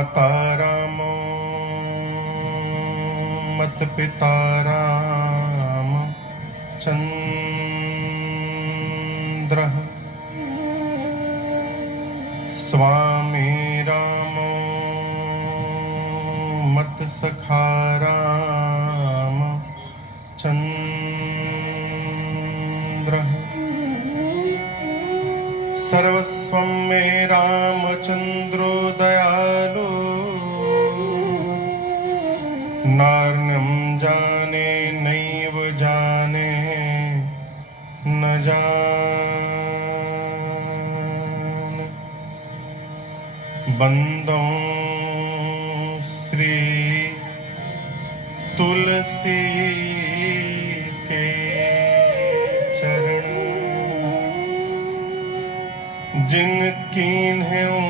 माता रामो मत पिता राम चंद्रः स्वामी रामो मत सखा राम चंद्रः सर्वस्वं मे रामचंद्रो दयालु नार्यं जाने नैव जाने न जाने बंदों श्री तुलसी के चरण जिन कीन्ह्यों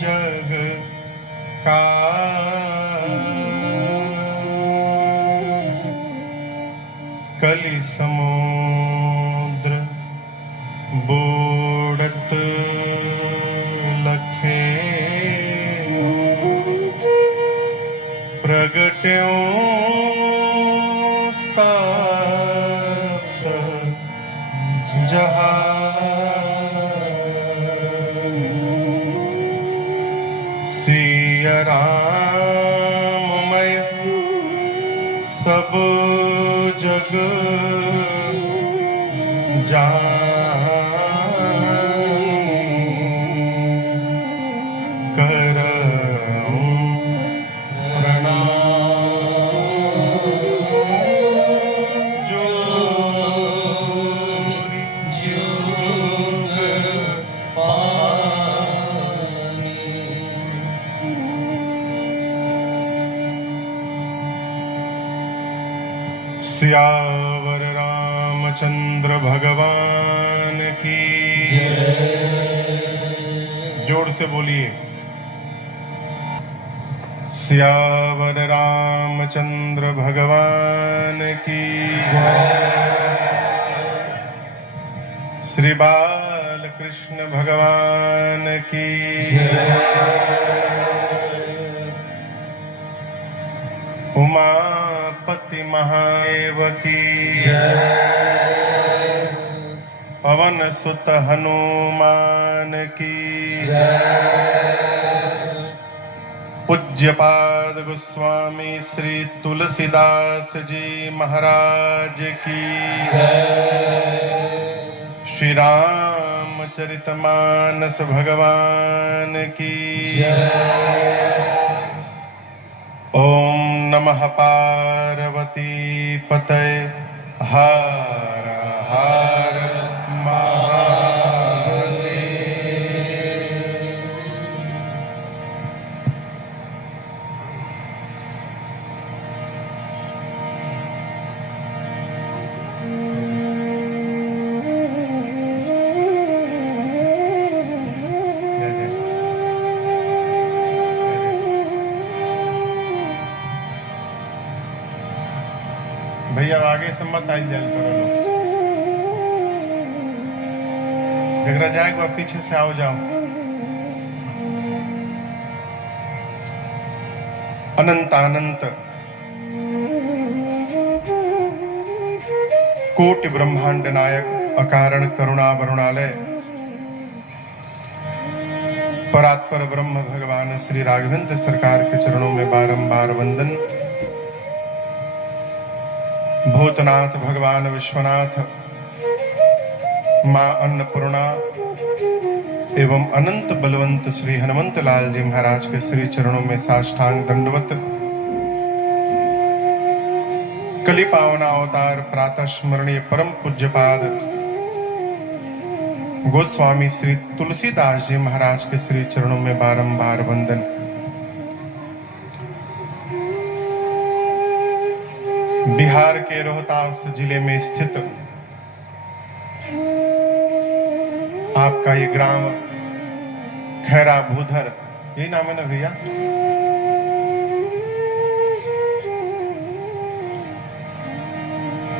जग काज कलि समुद्र बूढ़त लखे प्रगट्यों सप्त जहां सिया राममय सब जग जानी करऊं प्रणाम जोरी जुग पानी। सियावर रामचंद्र भगवान की जोर से बोलिए। सियावर रामचंद्र भगवान की श्री बाल कृष्ण भगवान की उमापति महादेव की पवन सुत हनुमान की पूज्यपाद गोस्वामी श्री तुलसीदास जी महाराज की श्री रामचरितमानस भगवान की ओम नमः पार्वती पतये हर हर भैया आगे से मत आई जाए करो झगड़ा जाएगा पीछे से आओ जाओ। अनंत अनंत कोटि ब्रह्मांड नायक अकारण करुणा वरुणालय परात्पर ब्रह्म भगवान श्री राघवेंद्र सरकार के चरणों में बारंबार वंदन। भूतनाथ भगवान विश्वनाथ, मां अन्नपूर्णा एवं अनंत बलवंत श्री हनुमंत लाल जी महाराज के श्री चरणों में साष्टांग दंडवत। कलि पावना अवतार प्रातः स्मरणीय परम पूज्यपाद गोस्वामी श्री तुलसीदास जी महाराज के श्री चरणों में बारंबार वंदन। बिहार के रोहतास जिले में स्थित आपका ये ग्राम खैरा भूधर, यही नाम है ना भैया?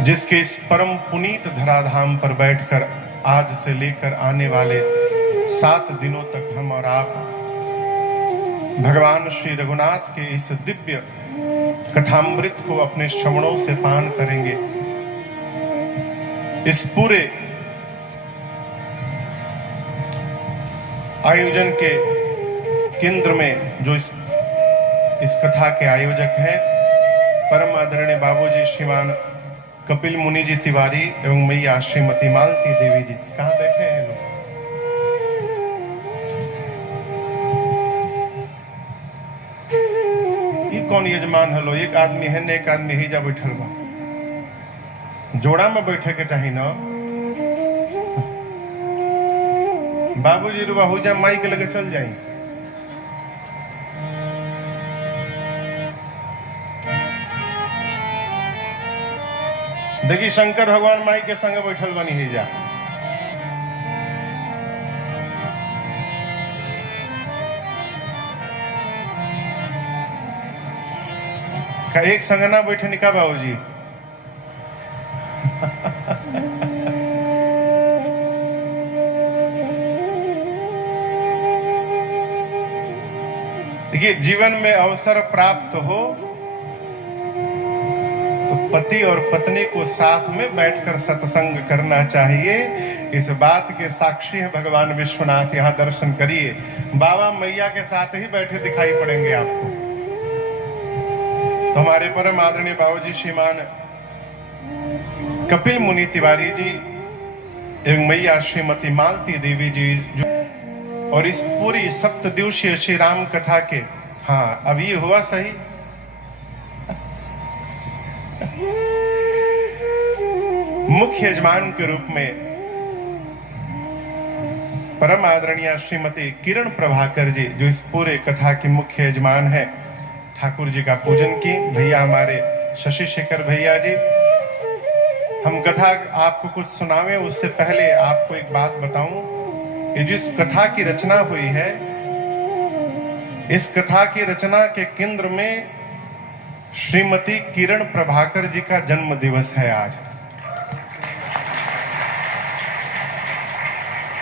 जिसके इस परम पुनीत धराधाम पर बैठकर आज से लेकर आने वाले 7 दिनों तक हम और आप भगवान श्री रघुनाथ के इस दिव्य कथामृत को अपने श्रवणों से पान करेंगे। इस पूरे आयोजन के केंद्र में जो इस कथा के आयोजक हैं परम आदरणीय बाबूजी श्रीमान कपिल मुनि जी तिवारी एवं मैया श्रीमती मालती देवी जी। कहाँ बैठे हैं लोग? ये कौन यजमान हलो? एक आदमी है ने एक आदमी ही जा बैठल बा। जोड़ा में बैठे के चाहिए ना। बाबूजी रुआ हो जा माई के लगे चल जाए। देखिए शंकर भगवान माई के संग बैठल बनी ही जा। का एक संग ना बैठे निका बाबूजी? देखिए जीवन में अवसर प्राप्त हो तो पति और पत्नी को साथ में बैठकर सत्संग करना चाहिए। इस बात के साक्षी हैं भगवान विश्वनाथ। यहाँ दर्शन करिए, बाबा मैया के साथ ही बैठे दिखाई पड़ेंगे आपको। तो हमारे परम आदरणीय बाबूजी श्रीमान कपिल मुनि तिवारी जी एवं मैया श्रीमती मालती देवी जी जो और इस पूरी सप्तदिवसीय श्री राम कथा के, हाँ अब ये हुआ सही, मुख्य यजमान के रूप में परम आदरणीय श्रीमती किरण प्रभाकर जी जो इस पूरे कथा के मुख्य यजमान है, ठाकुर जी का पूजन की। भैया हमारे शशि शेखर भैया जी, हम कथा आपको कुछ सुनावे उससे पहले आपको एक बात बताऊं कि जिस कथा की रचना हुई है, इस कथा की रचना के केंद्र में श्रीमती किरण प्रभाकर जी का जन्म दिवस है आज,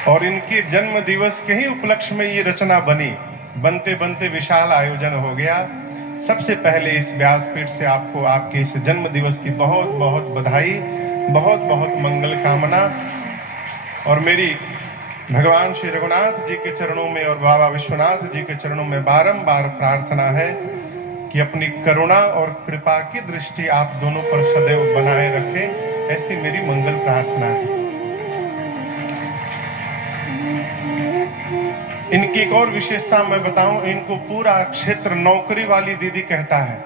और इनके जन्म दिवस के ही उपलक्ष्य में ये रचना बनी। बनते बनते विशाल आयोजन हो गया। सबसे पहले इस व्यासपीठ से आपको आपके इस जन्म दिवस की बहुत बहुत बधाई, बहुत बहुत मंगल कामना। और मेरी भगवान श्री रघुनाथ जी के चरणों में और बाबा विश्वनाथ जी के चरणों में बारंबार प्रार्थना है कि अपनी करुणा और कृपा की दृष्टि आप दोनों पर सदैव बनाए रखें। ऐसी मेरी मंगल प्रार्थना है। इनकी एक और विशेषता मैं बताऊं, इनको पूरा क्षेत्र नौकरी वाली दीदी कहता है।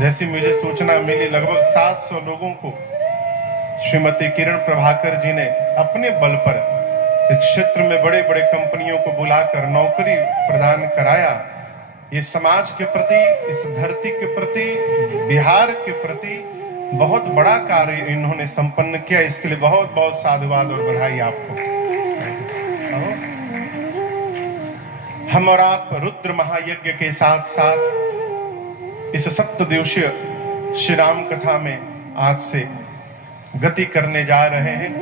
जैसी मुझे सूचना मिली, लगभग 700 लोगों को श्रीमती किरण प्रभाकर जी ने अपने बल पर इस क्षेत्र में बड़े बड़े कंपनियों को बुलाकर नौकरी प्रदान कराया। ये समाज के प्रति, इस धरती के प्रति, बिहार के प्रति बहुत बड़ा कार्य इन्होंने संपन्न किया। इसके लिए बहुत बहुत साधुवाद और बधाई आपको। हम और आप रुद्र महायज्ञ के साथ साथ इस सप्तदिवसीय श्री राम कथा में आज से गति करने जा रहे हैं।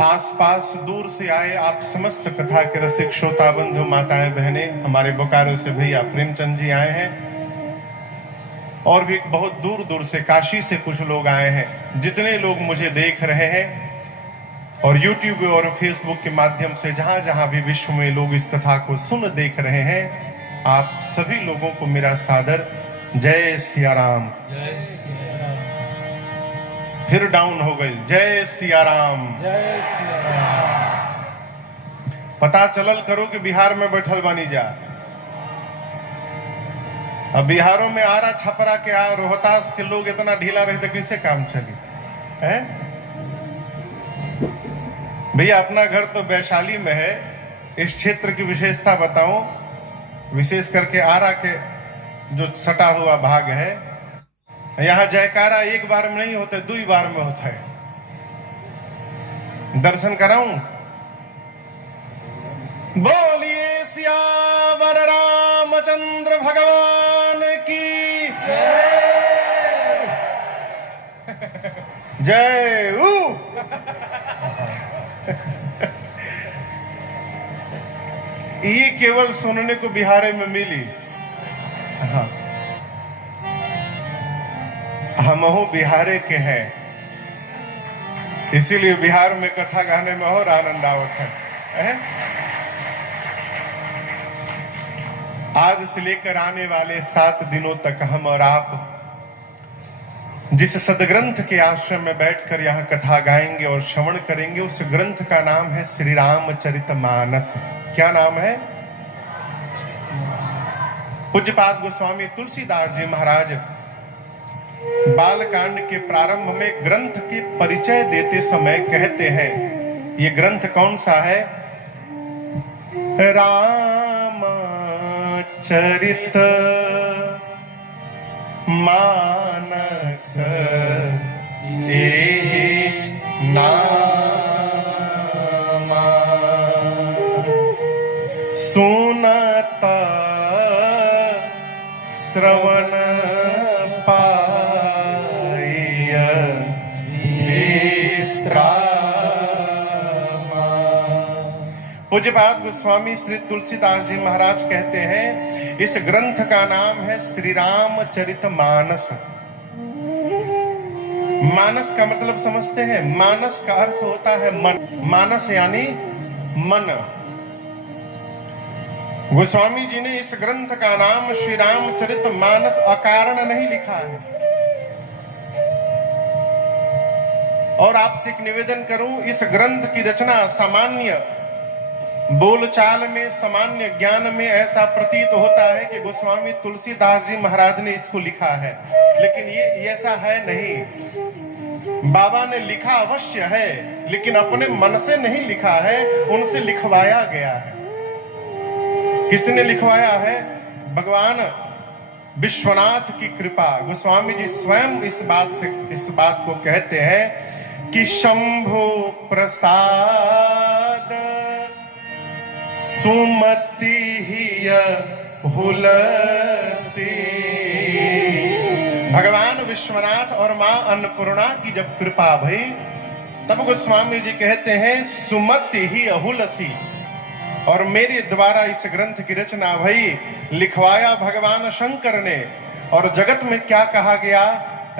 आसपास दूर से आए आप समस्त कथा के रसिक श्रोता बंधु माताएं बहनें, हमारे बोकारो से भैया प्रेमचंद जी आए हैं, और भी बहुत दूर दूर से, काशी से कुछ लोग आए हैं। जितने लोग मुझे देख रहे हैं और YouTube और Facebook के माध्यम से जहां जहां भी विश्व में लोग इस कथा को सुन देख रहे हैं, आप सभी लोगों को मेरा सादर जय सिया राम। जय सिया राम। फिर डाउन हो गई, जय सिया राम। जय सिया राम। पता चलल करो कि बिहार में बैठल बानी जा। अब बिहारों में आरा छपरा के रोहतास के लोग इतना ढीला रहे तो कैसे काम चली है? भैया अपना घर तो वैशाली में है। इस क्षेत्र की विशेषता बताऊं, विशेष करके आरा के जो सटा हुआ भाग है, यहाँ जयकारा एक बार में नहीं होते, 2 बार में होता है। दर्शन कराऊं? बोलिए सियावर रामचंद्र भगवान की जय। जय। ये केवल सुनने को बिहार में मिली। हाँ, हमहू बिहारे के हैं, इसीलिए बिहार में कथा गाने में और आनंद आवत है। आज से लेकर आने वाले 7 दिनों तक हम और आप जिस सदग्रंथ के आश्रम में बैठकर यहाँ कथा गाएंगे और श्रवण करेंगे, उस ग्रंथ का नाम है श्री रामचरितमानस। क्या नाम है? पूज्यपाद गोस्वामी तुलसीदास जी महाराज बालकांड के प्रारंभ में ग्रंथ के परिचय देते समय कहते हैं, ये ग्रंथ कौन सा है? रामचरित मानस नामा सुनत श्रवण पाइय विश्रामा। पूज्यपाद गोस्वामी श्री तुलसीदास जी महाराज कहते हैं, इस ग्रंथ का नाम है श्री रामचरितमानस। मानस का मतलब समझते हैं? मानस का अर्थ होता है मन। मानस यानी मन। गोस्वामी जी ने इस ग्रंथ का नाम श्री रामचरितमानस अकारण नहीं लिखा है। और आपसे एक निवेदन करूं, इस ग्रंथ की रचना सामान्य बोलचाल में, सामान्य ज्ञान में ऐसा प्रतीत होता है कि गोस्वामी तुलसीदास जी महाराज ने इसको लिखा है, लेकिन ये ऐसा है नहीं। बाबा ने लिखा अवश्य है, लेकिन अपने मन से नहीं लिखा है, उनसे लिखवाया गया है। किसने लिखवाया है? भगवान विश्वनाथ की कृपा। गोस्वामी जी स्वयं इस बात को कहते हैं कि शंभु प्रसाद सुमति हिय हुलसी। भगवान विश्वनाथ और मां अन्नपूर्णा की जब कृपा भई, तब गोस्वामी जी कहते हैं सुमति ही अहुलसी, और मेरे द्वारा इस ग्रंथ की रचना भई, लिखवाया भगवान शंकर ने। और जगत में क्या कहा गया?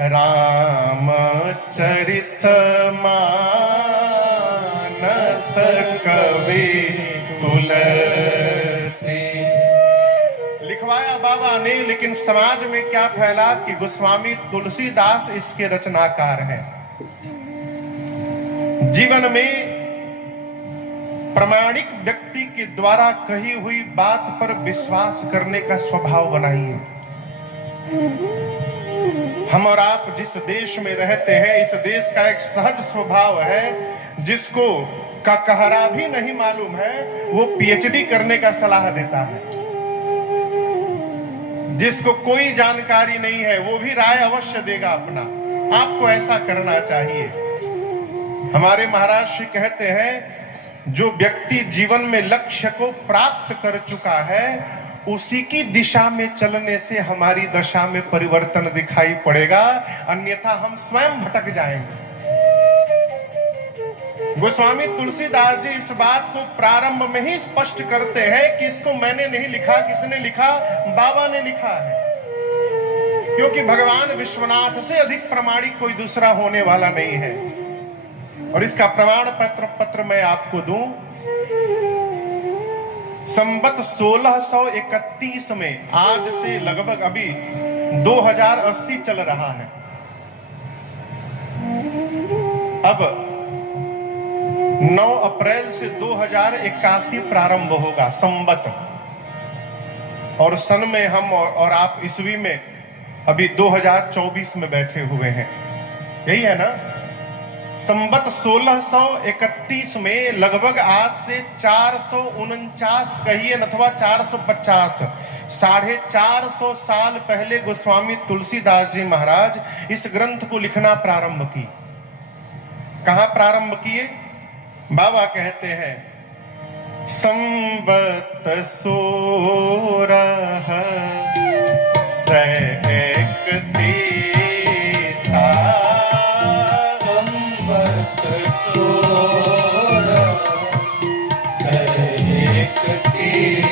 रामचरितमानस कवि तुलसी। लिखवाया बाबा ने, लेकिन समाज में क्या फैला कि गोस्वामी तुलसीदास इसके रचनाकार हैं। जीवन में प्रामाणिक व्यक्ति के द्वारा कही हुई बात पर विश्वास करने का स्वभाव बनाइए। हम और आप जिस देश में रहते हैं, इस देश का एक सहज स्वभाव है, जिसको का कहरा भी नहीं मालूम है, वो पीएचडी करने का सलाह देता है। जिसको कोई जानकारी नहीं है, वो भी राय अवश्य देगा अपना। आपको ऐसा करना चाहिए। हमारे महाराज श्री कहते हैं, जो व्यक्ति जीवन में लक्ष्य को प्राप्त कर चुका है, उसी की दिशा में चलने से हमारी दशा में परिवर्तन दिखाई पड़ेगा, अन्यथा हम स्वयं भटक जाएंगे। गोस्वामी तुलसीदास जी इस बात को प्रारंभ में ही स्पष्ट करते हैं कि इसको मैंने नहीं लिखा। किसने लिखा? बाबा ने लिखा है। क्योंकि भगवान विश्वनाथ से अधिक प्रामाणिक कोई दूसरा होने वाला नहीं है। और इसका प्रमाण पत्र मैं आपको दूं। संवत 1631 में, आज से लगभग अभी 2080 चल रहा है। अब 9 अप्रैल से 2081 प्रारंभ होगा संवत। और सन में हम और आप ईस्वी में अभी 2024 में बैठे हुए हैं, यही है ना। संवत 1631 में लगभग आज से 449 कहिए अथवा 450, 450 साल पहले गोस्वामी तुलसीदास जी महाराज इस ग्रंथ को लिखना प्रारंभ की। कहां प्रारंभ किए? बाबा कहते हैं, संवत 1631 1631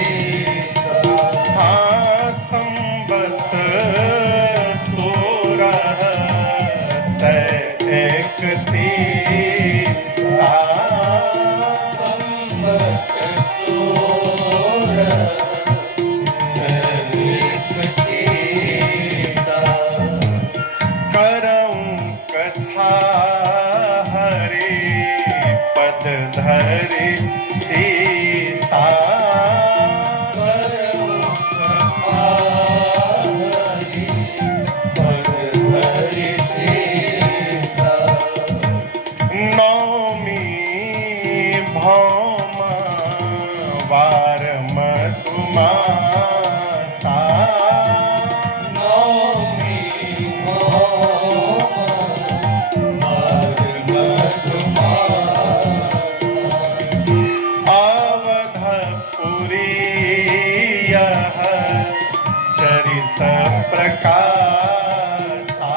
प्रकाशा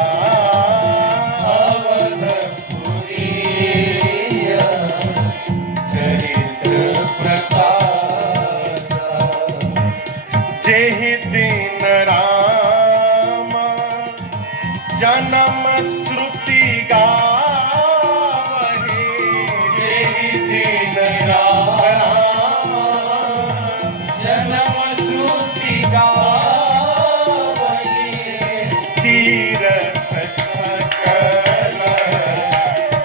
अवधपुरी चरित्र प्रकाश जेहि दिन राम जन्म श्रुति गावहि जेहि दिन राम जन्म श्रुति गावहि तीरथ सकल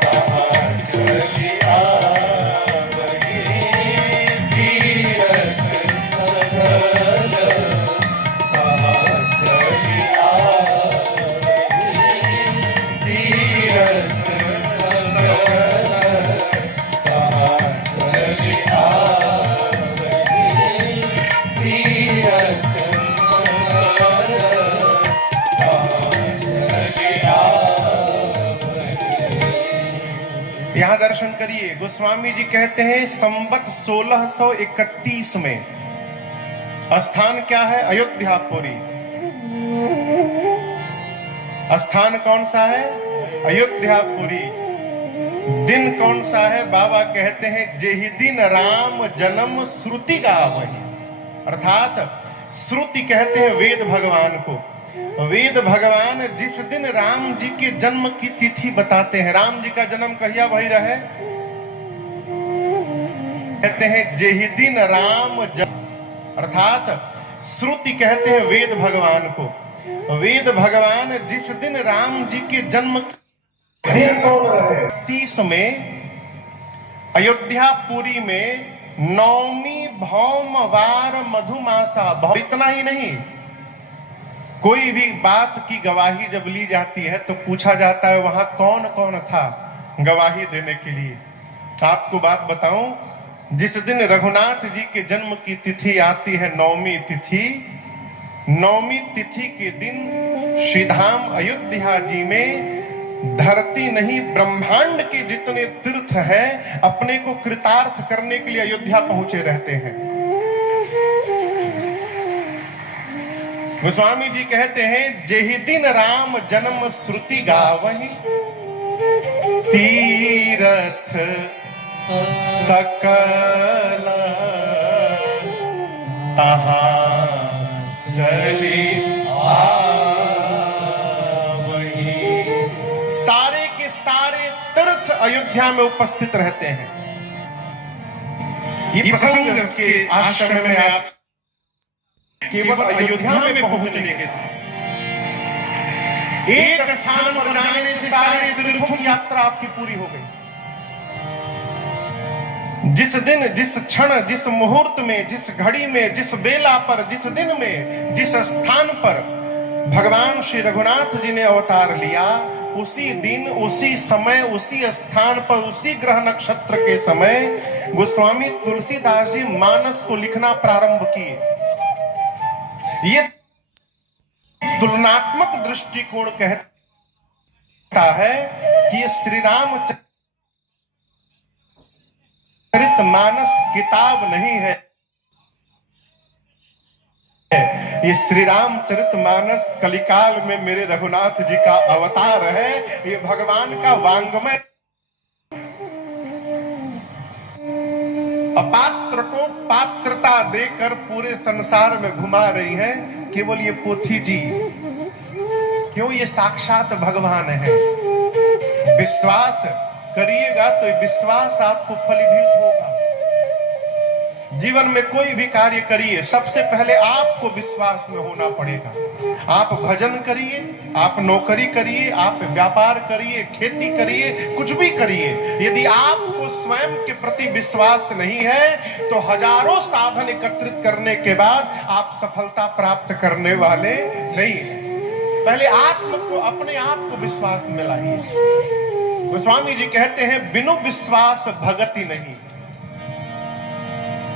कहाँ चली आवहि तीरथ सकल कहाँ चली आवहि तीरथ सकल कहाँ चली आवहि तीरथ सकल कहाँ चली आवहि। यहाँ दर्शन करिए। गोस्वामी जी कहते हैं संवत 1631 में स्थान क्या है? अयोध्यापुरी। स्थान कौन सा है? अयोध्यापुरी। दिन कौन सा है? बाबा कहते हैं जेहि दिन राम जन्म श्रुति गावहि। अर्थात श्रुति कहते हैं वेद भगवान को। वेद भगवान जिस दिन राम जी के जन्म की तिथि बताते हैं, राम जी का जन्म कहिया वही रहे, कहते हैं जेहि दिन राम जन्म। अर्थात श्रुति कहते हैं वेद भगवान को। वेद भगवान जिस दिन राम जी के जन्म की 30 में अयोध्यापुरी में नौमी भौमवार मधुमासा। इतना ही नहीं, कोई भी बात की गवाही जब ली जाती है तो पूछा जाता है वहां कौन कौन था गवाही देने के लिए। आपको बात बताऊं, जिस दिन रघुनाथ जी के जन्म की तिथि आती है नौमी तिथि, नौमी तिथि के दिन श्रीधाम अयोध्या जी में धरती नहीं ब्रह्मांड के जितने तीर्थ हैं अपने को कृतार्थ करने के लिए अयोध्या पहुंचे रहते हैं। गोस्वामी जी कहते हैं जेहि दिन राम जन्म श्रुति गावहि तीरथ सकल तहाँ चली आवहि। सारे के सारे तीर्थ अयोध्या में उपस्थित रहते हैं। ये प्रसंग के आश्रम में आप केवल अयोध्या में पहुंचने के साथ एक स्थान पर जाने से सारे तीर्थों की यात्रा आपकी पूरी हो गई। जिस दिन, जिस क्षण, जिस मुहूर्त में, जिस घड़ी में, जिस बेला पर, जिस दिन में, जिस स्थान पर भगवान श्री रघुनाथ जी ने अवतार लिया, उसी दिन, उसी समय, उसी स्थान पर, उसी ग्रह नक्षत्र के समय गोस्वामी तुलसीदास जी मानस को लिखना प्रारंभ किए। ये तुलनात्मक दृष्टिकोण कहता है कि ये श्री रामचरित मानस किताब नहीं है, ये श्री रामचरित मानस कलिकाल में मेरे रघुनाथ जी का अवतार है। ये भगवान का वांग्मय। अपात्र को पात्रता देकर पूरे संसार में घुमा रही है केवल ये पोथी जी। क्यों? ये साक्षात भगवान है। विश्वास करिएगा तो विश्वास आपको फलीभूत होगा। जीवन में कोई भी कार्य करिए, सबसे पहले आपको विश्वास में होना पड़ेगा। आप भजन करिए, आप नौकरी करिए, आप व्यापार करिए, खेती करिए, कुछ भी करिए, यदि आपको स्वयं के प्रति विश्वास नहीं है तो हजारों साधन एकत्रित करने के बाद आप सफलता प्राप्त करने वाले नहीं हैं। पहले आत्म को, अपने आप को विश्वास में लाइए। गोस्वामी जी कहते हैं बिनु विश्वास भगति नहीं,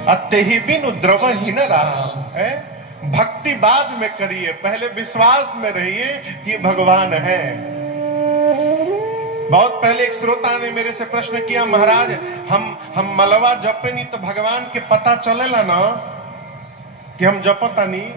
अत्ते ही बिनु द्रवहि न राम है। भक्ति बाद में करिए, पहले विश्वास में रहिए कि भगवान है। बहुत पहले एक श्रोता ने मेरे से प्रश्न किया, महाराज हम मलवा जपे नहीं तो भगवान के पता चलेला ना कि हम जपता नहीं।